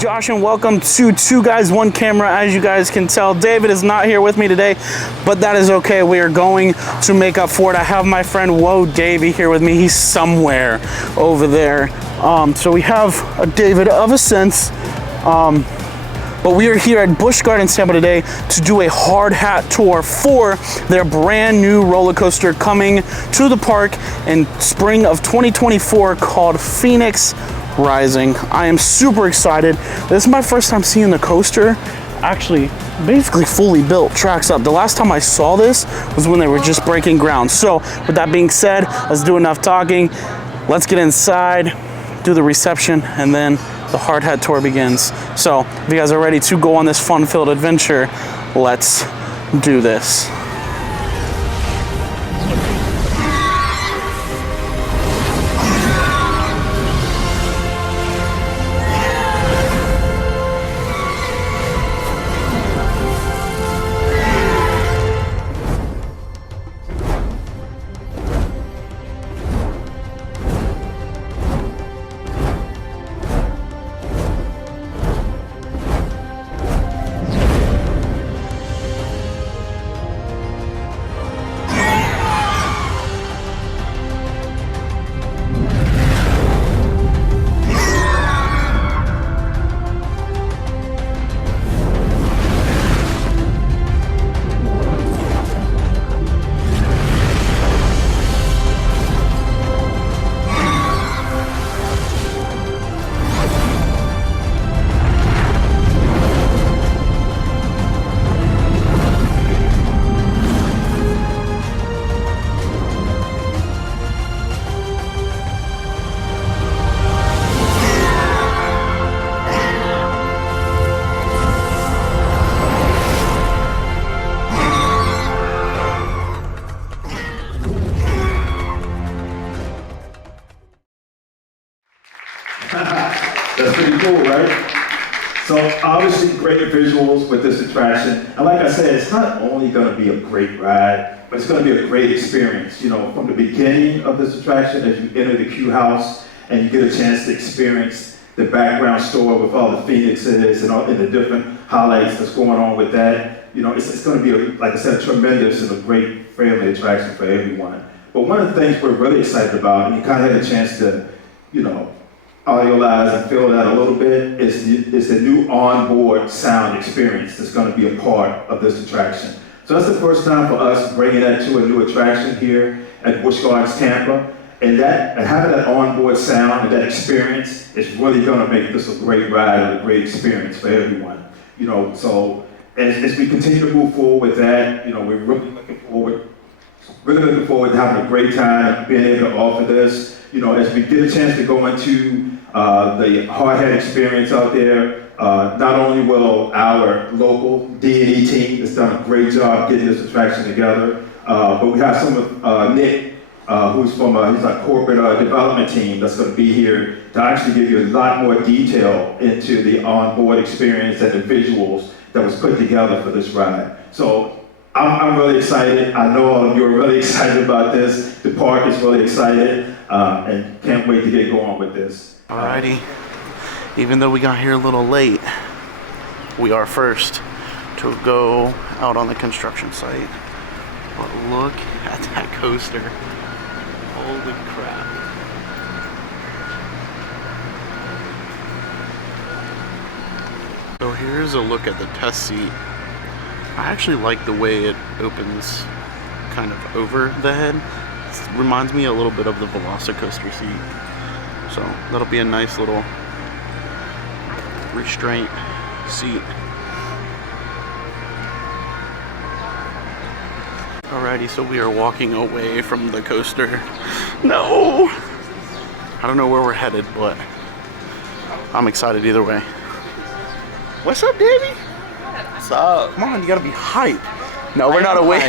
Josh and welcome to Two Guys, One Camera. As you guys can tell, David is not here with me today, but that is okay. We are going to make up for it. I have my friend Whoa Davey here with me. He's somewhere over there. So we have a David of a sense. But we are here at Busch Gardens, Tampa today to do a hard hat tour for their brand new roller coaster coming to the park in spring of 2024 called Phoenix Rising. I am super excited. This is my first time seeing the coaster actually basically fully built, tracks up. The last time I saw this was when they were just breaking ground. So with that being said, let's do enough talking. Let's get inside, do the reception, and then the hard hat tour begins. So if you guys are ready to go on this fun-filled adventure, let's do this. That's pretty cool, right? So obviously great visuals with this attraction. And like I said, it's not only going to be a great ride, but it's going to be a great experience. You know, from the beginning of this attraction, as you enter the Q house and you get a chance to experience the background store with all the phoenixes and all and the different highlights that's going on with that. You know, it's going to be, like I said, tremendous and a great family attraction for everyone. But one of the things we're really excited about, and you kind of had a chance to, you know, audiolize and feel that a little bit, is the new onboard sound experience that's going to be a part of this attraction. So that's the first time for us bringing that to a new attraction here at Busch Gardens, Tampa. And having that onboard sound and that experience is really going to make this a great ride and a great experience for everyone. You know, so as we continue to move forward with that, you know, we're really looking forward to having a great time being able to offer this. You know, as we get a chance to go into the hard hat experience out there, not only will our local D&E team has done a great job getting this attraction together, but we have some of Nick, who's from he's our corporate development team that's going to be here to actually give you a lot more detail into the onboard experience and the visuals that was put together for this ride. So I'm really excited. I know all of you are really excited about this. The park is really excited and can't wait to get going with this. Alrighty, even though we got here a little late, we are first to go out on the construction site. But look at that coaster. Holy crap. So here's a look at the test seat. I actually like the way it opens kind of over the head. It reminds me a little bit of the Velocicoaster seat. So that'll be a nice little restraint seat. Alrighty, so we are walking away from the coaster. No! I don't know where we're headed, but I'm excited either way. What's up, Davey? What's up? Come on, you gotta be hype. No, we're not awake.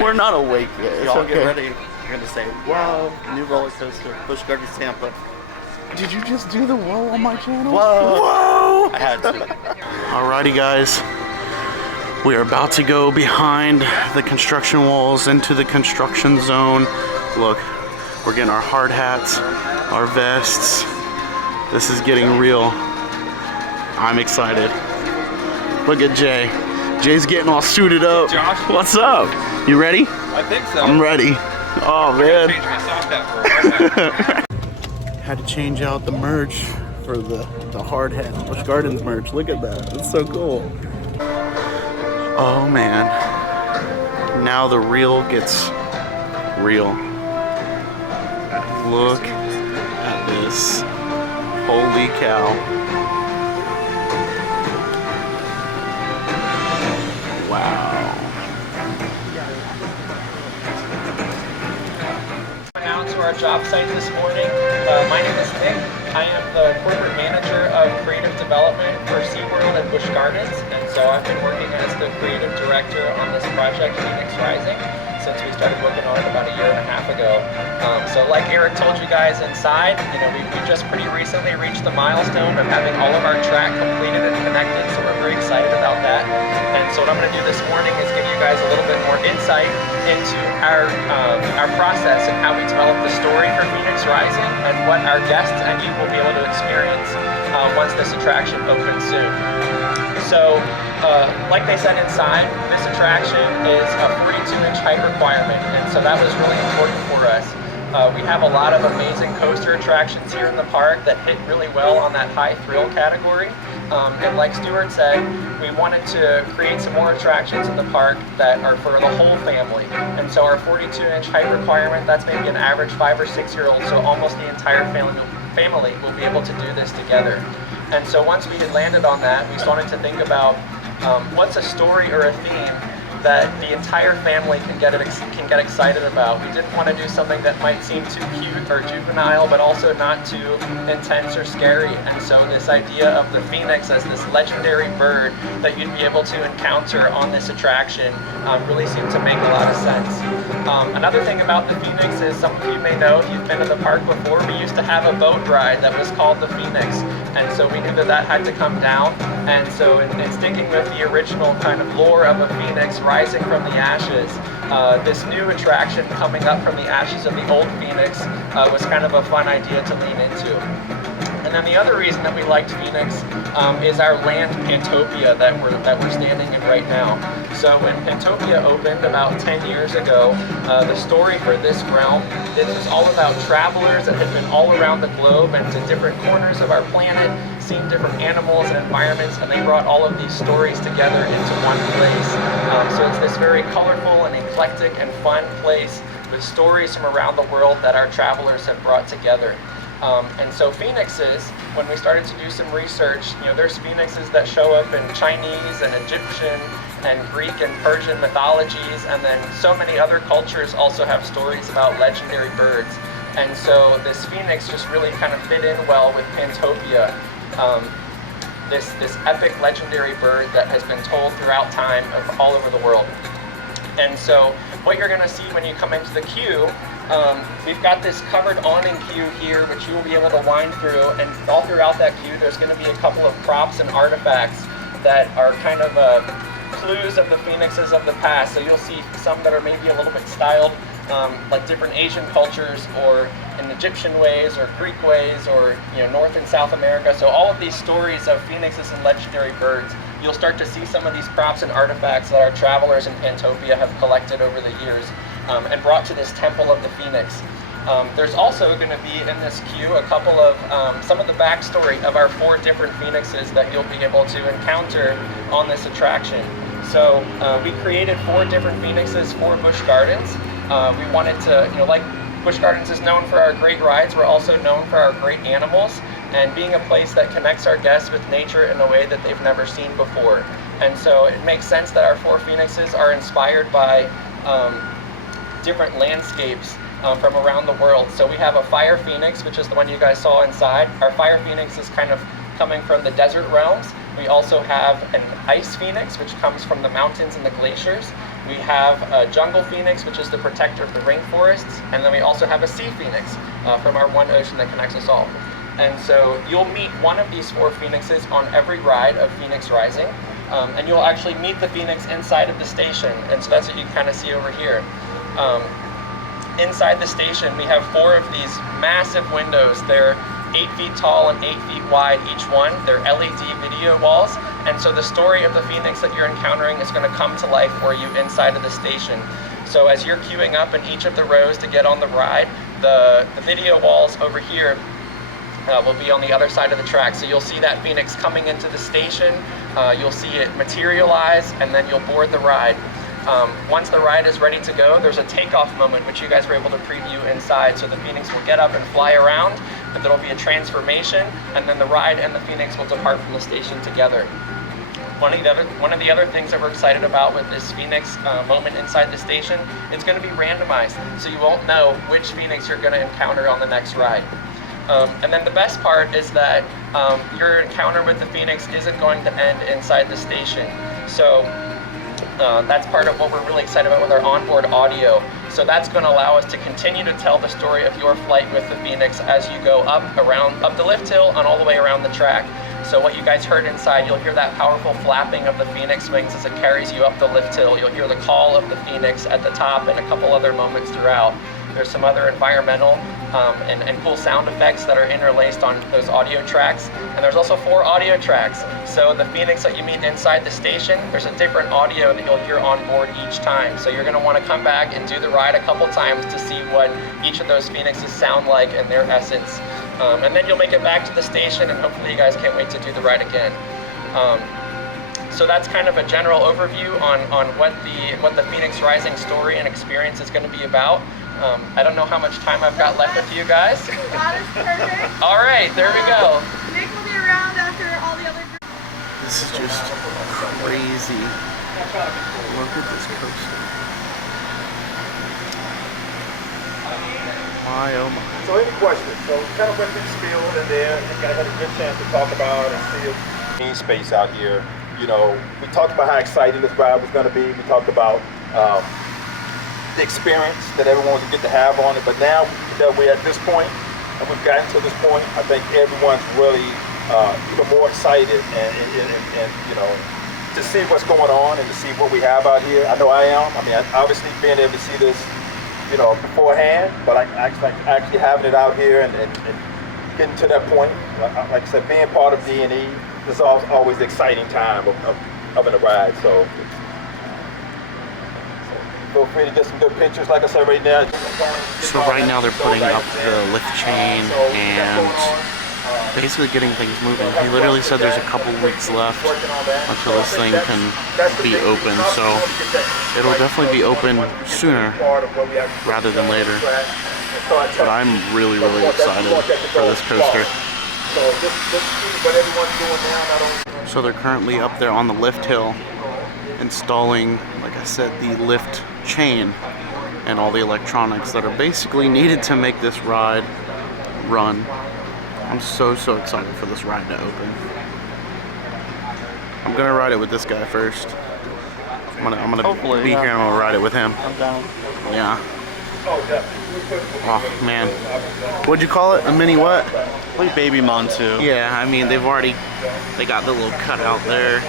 we're not awake yet. It's Y'all okay. get ready. You're gonna say, "Whoa, new roller coaster, Busch Gardens, Tampa." Did you just do the whoa on my channel? Whoa! Whoa! I had to. Alrighty, guys. We are about to go behind the construction walls into the construction zone. Look, we're getting our hard hats, our vests. This is getting real. I'm excited. Look at Jay. Jay's getting all suited up. Josh. What's up? You ready? I think so. I'm ready. Oh man. Change my sock hat for Had to change out the merch for the hard hat Busch Gardens merch. Look at that. It's so cool. Oh man. Now the real gets real. Look at this. Holy cow. Wow. Out to our job site this morning. My name is Nick. I am the corporate manager of creative development for SeaWorld and Busch Gardens, and so I've been working as the creative director on this project, Phoenix Rising, since we started working on it about a year and a half ago. So like Eric told you guys inside, we just pretty recently reached the milestone of having all of our track completed and connected, so we're very excited about that. And so what I'm going to do this morning is give you guys a little bit more insight into our process and how we develop the story for Phoenix Rising and what our guests and you will be able to experience once this attraction opens soon. So, like they said inside, this attraction is a 42-inch height requirement, and so that was really important for us. We have a lot of amazing coaster attractions here in the park that hit really well on that high thrill category. And like Stuart said, we wanted to create some more attractions in the park that are for the whole family. And so our 42-inch height requirement, that's maybe an average 5 or 6 year old, so almost the entire family will be able to do this together. And so once we had landed on that, we started to think about what's a story or a theme that the entire family can get excited about. We didn't want to do something that might seem too cute or juvenile, but also not too intense or scary. And so this idea of the Phoenix as this legendary bird that you'd be able to encounter on this attraction really seemed to make a lot of sense. Another thing about the Phoenix is, some of you may know if you've been to the park before, we used to have a boat ride that was called the Phoenix. And so we knew that had to come down. And so in sticking with the original kind of lore of a Phoenix rising from the ashes, this new attraction coming up from the ashes of the old Phoenix was kind of a fun idea to lean into. And then the other reason that we liked Phoenix is our land Pantopia that we're standing in right now. So when Pantopia opened about 10 years ago, the story for this realm, it was all about travelers that had been all around the globe and to different corners of our planet, seen different animals and environments, and they brought all of these stories together into one place. So it's this very colorful and eclectic and fun place with stories from around the world that our travelers have brought together. And so phoenixes, when we started to do some research, there's phoenixes that show up in Chinese and Egyptian and Greek and Persian mythologies, and then so many other cultures also have stories about legendary birds. And so this phoenix just really kind of fit in well with Pantopia, this epic legendary bird that has been told throughout time all over the world. And so what you're going to see when you come into the queue, we've got this covered awning queue here, which you will be able to wind through, and all throughout that queue there's going to be a couple of props and artifacts that are kind of clues of the phoenixes of the past. So you'll see some that are maybe a little bit styled like different Asian cultures, or in Egyptian ways, or Greek ways, or North and South America. So all of these stories of phoenixes and legendary birds, you'll start to see some of these props and artifacts that our travelers in Pantopia have collected over the years and brought to this Temple of the Phoenix. There's also going to be in this queue a couple of some of the backstory of our 4 different phoenixes that you'll be able to encounter on this attraction. So we created 4 different phoenixes for Busch Gardens. We wanted to, like Busch Gardens is known for our great rides, we're also known for our great animals, and being a place that connects our guests with nature in a way that they've never seen before. And so it makes sense that our 4 phoenixes are inspired by different landscapes from around the world. So we have a fire phoenix, which is the one you guys saw inside. Our fire phoenix is kind of coming from the desert realms. We also have an ice phoenix, which comes from the mountains and the glaciers. We have a jungle phoenix, which is the protector of the rainforests. And then we also have a sea phoenix from our one ocean that connects us all. And so you'll meet one of these 4 phoenixes on every ride of Phoenix Rising. And you'll actually meet the phoenix inside of the station. And so that's what you can kind of see over here. Inside the station, we have 4 of these massive windows. They're 8 feet tall and 8 feet wide each one. They're LED video walls, and so the story of the Phoenix that you're encountering is going to come to life for you inside of the station. So as you're queuing up in each of the rows to get on the ride, the video walls over here will be on the other side of the track. So you'll see that Phoenix coming into the station, you'll see it materialize, and then you'll board the ride. Once the ride is ready to go, there's a takeoff moment which you guys were able to preview inside. So the Phoenix will get up and fly around, and there'll be a transformation, and then the ride and the Phoenix will depart from the station together. One of the other things that we're excited about with this Phoenix moment inside the station, it's going to be randomized, so you won't know which Phoenix you're going to encounter on the next ride. And then the best part is that your encounter with the Phoenix isn't going to end inside the station. So that's part of what we're really excited about with our onboard audio. So that's going to allow us to continue to tell the story of your flight with the Phoenix as you go up the lift hill and all the way around the track. So what you guys heard inside, you'll hear that powerful flapping of the Phoenix wings as it carries you up the lift hill. You'll hear the call of the Phoenix at the top and a couple other moments throughout. There's some other environmental and cool sound effects that are interlaced on those audio tracks. And there's also 4 audio tracks. So the Phoenix that you meet inside the station, there's a different audio that you'll hear on board each time. So you're going to want to come back and do the ride a couple times to see what each of those Phoenixes sound like in their essence. And then you'll make it back to the station, and hopefully you guys can't wait to do the ride again. So that's kind of a general overview on what the Phoenix Rising story and experience is going to be about. I don't know how much time I've got left with you guys. That is perfect. All right, there we go. Nick will be around after all the other. This is just crazy. Look at this coaster. My oh my. So any questions? So kind of went through the spiel, and then you guys had a good chance to talk about and see green space out here. You know, we talked about how exciting this ride was going to be. We talked about the experience that everyone would get to have on it. But now that we're at this point, and we've gotten to this point, I think everyone's really even more excited and you know, to see what's going on and to see what we have out here. I know I am. I mean, obviously being able to see this, you know, beforehand, but actually having it out here and getting to that point, like I said, being part of D&E is always the exciting time of a ride. So feel free to get some good pictures. Like I said, right now. So right now they're putting up the lift chain and basically getting things moving. He literally said there's a couple weeks left until this thing can be open, so it'll definitely be open sooner rather than later. But I'm really, really excited for this coaster. So they're currently up there on the lift hill installing, like I said, the lift chain and all the electronics that are basically needed to make this ride run. I'm so excited for this ride to open. I'm gonna ride it with this guy first. I'm gonna Hopefully, be yeah. here and I'm gonna ride it with him. I'm down. Yeah. Oh man. What'd you call it? A mini what? Like Baby Montu. Yeah, I mean they got the little cutout there.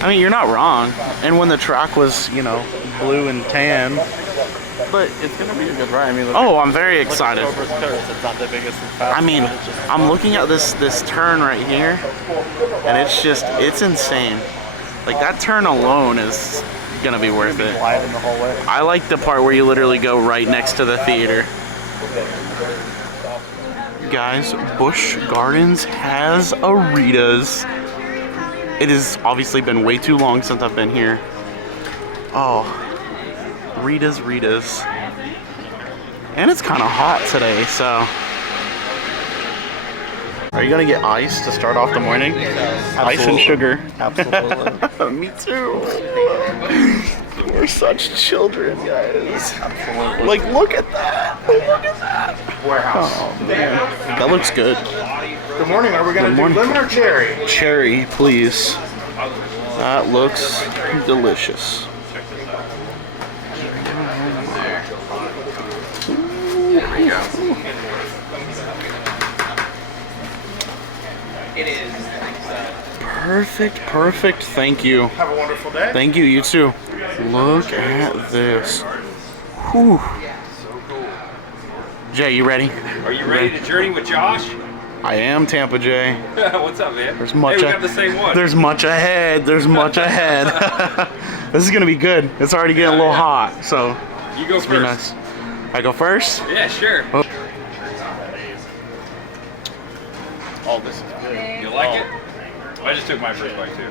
I mean, you're not wrong. And when the track was, you know, blue and tan. But it's gonna be a good ride. I mean, look I'm very excited. at Cobra's coast. It's not the biggest and fastest. I mean, but it's just I'm looking at this turn right here, and it's insane. Like that turn alone is gonna be worth it. gliding the whole way. I like the part where you literally go right next to the theater. Guys, Busch Gardens has a Rita's. It has obviously been way too long since I've been here. Oh, Rita's. And it's kind of hot today, so. Are you gonna get ice to start off the morning? Ice and sugar. Absolutely. Me too. We're such children, guys. Absolutely. Like, look at that. Look at that. Warehouse. Oh, man. That looks good. Good morning. Are we going to do lemon or cherry? Cherry, please. That looks delicious. Perfect. Thank you. Have a wonderful day. Thank you, you too. Look at this. Whew. Jay, you ready? Are you ready to journey with Josh? I am Tampa J. What's up, man? There's much. Hey, we got the same one. There's much ahead. There's much ahead. This is gonna be good. It's already getting a little hot, so You go it's gonna be first. nice. I go first. Yeah, sure. Oh, this is good. You like it? I just took my first bite too.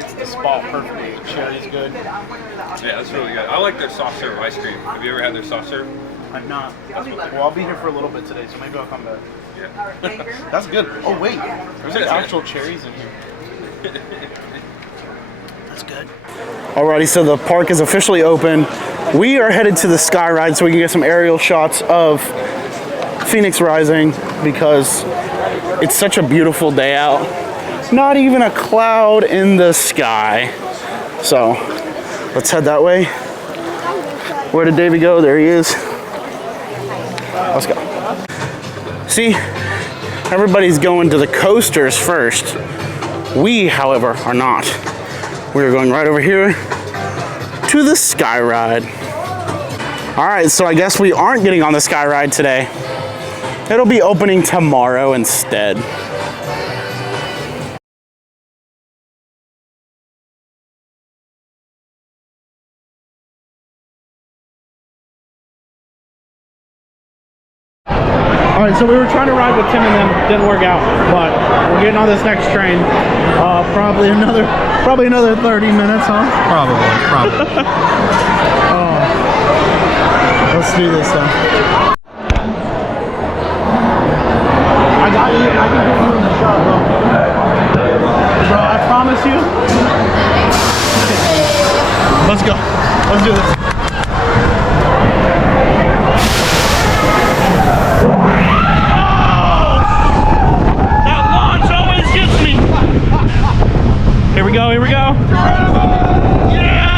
It's the spot perfectly. The cherry's good. Yeah, that's really good. I like their soft serve ice cream. Have you ever had their soft serve? I'm not. Well, I'll be here for a little bit today, so maybe I'll come back. Yeah. That's good. Oh wait, there's like actual cherries in here. That's good. Alrighty, so the park is officially open. We are headed to the sky ride so we can get some aerial shots of Phoenix rising because it's such a beautiful day out. Not even a cloud in the sky. So let's head that way. Where did Davey go? There he is. Let's go. See, everybody's going to the coasters first. We, however, are not. We're going right over here to the sky ride. All right, so I guess we aren't getting on the sky ride today. It'll be opening tomorrow instead. All right, so we were trying to ride with Tim and them, didn't work out, but we're getting on this next train. Probably another 30 minutes, huh? Probably. Oh, let's do this then. I got you. I can get you in the shot, bro. Bro, I promise you. Let's go. Let's do this. Here we go, here we go. Yeah!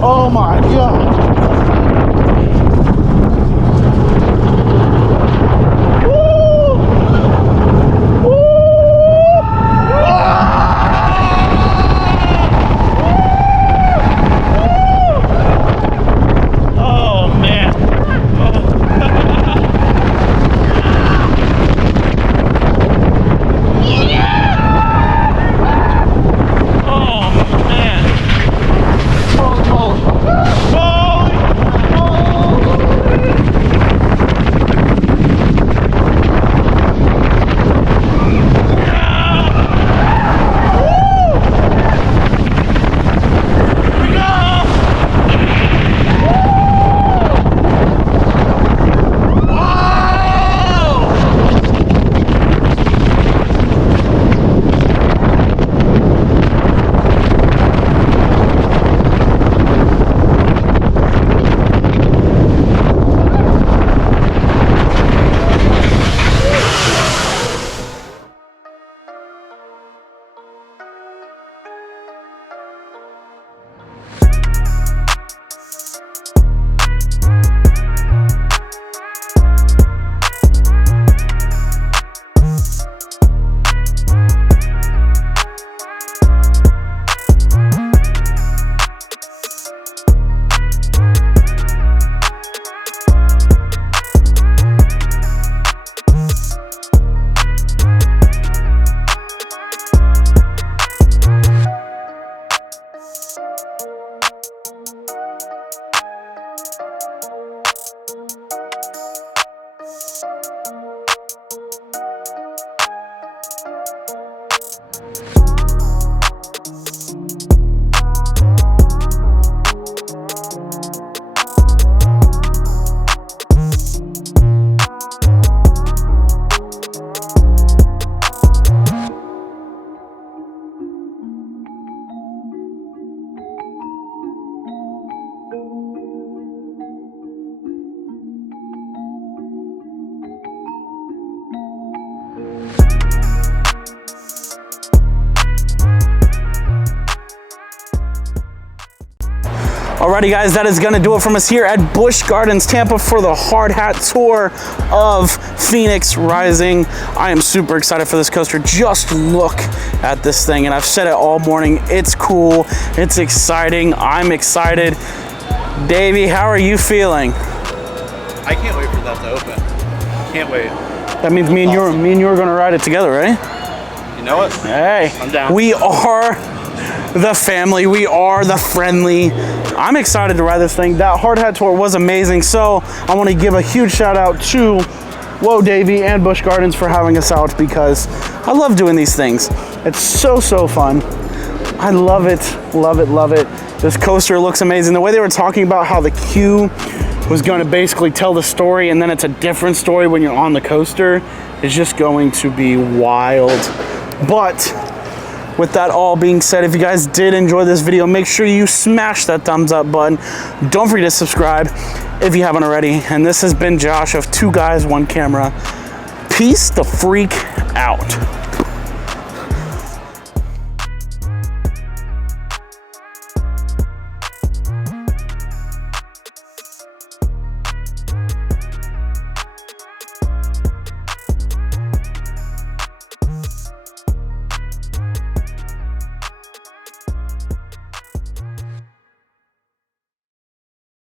Oh my God. Alrighty guys, that is gonna do it from us here at Busch Gardens, Tampa for the hard hat tour of Phoenix Rising. I am super excited for this coaster. Just look at this thing, and I've said it all morning. It's cool, it's exciting, I'm excited. Davey, how are you feeling? I can't wait for that to open. Can't wait. That means me and you are gonna ride it together, right? You know it? Hey, I'm down. We are the family, we are the friendly. I'm excited to ride this thing. That hard hat tour was amazing. So I want to give a huge shout out to Whoa Davey and Busch Gardens for having us out, because I love doing these things. It's so fun. I love it, love it, love it. This coaster looks amazing. The way they were talking about how the queue was going to basically tell the story, and then it's a different story when you're on the coaster, is just going to be wild. But with that all being said, if you guys did enjoy this video, make sure you smash that thumbs up button. Don't forget to subscribe if you haven't already. And this has been Josh of 2 Guys, 1 Camera. Peace the freak out.